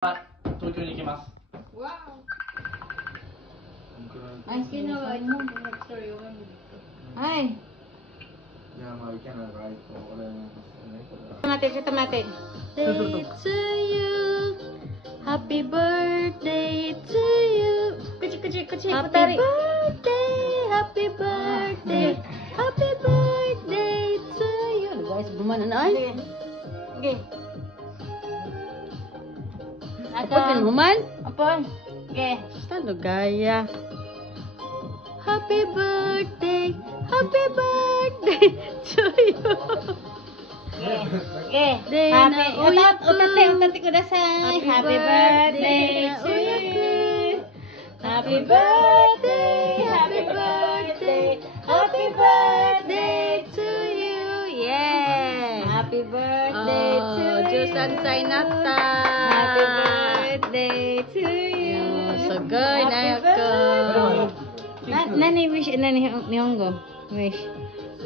東京に行きます。Ay, sino ba yun? Ay. Kita natin. Birthday to you. Happy birthday to you. Kuchi. Happy birthday. Happy birthday. Happy birthday to you. Guys, gumana na ay. Okay. Apot human? Apot. Okay. Stano gaya. Happy birthday to you. Okay. Utate kudasai. Happy birthday to you. Happy birthday. Happy birthday to you. Yeah. Happy birthday to you. Diyos ang sainata. Happy birthday to you. Sagay na ako. Nani wish nihongo wish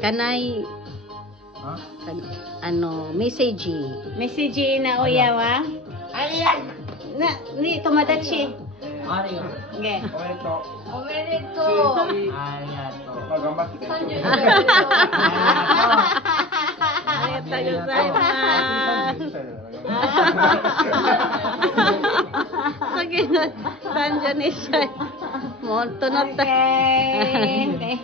Kanay message na uyawa na ni tomodachi ge omedetou Sige na, Tanjanisha. Monto na ta. Okay.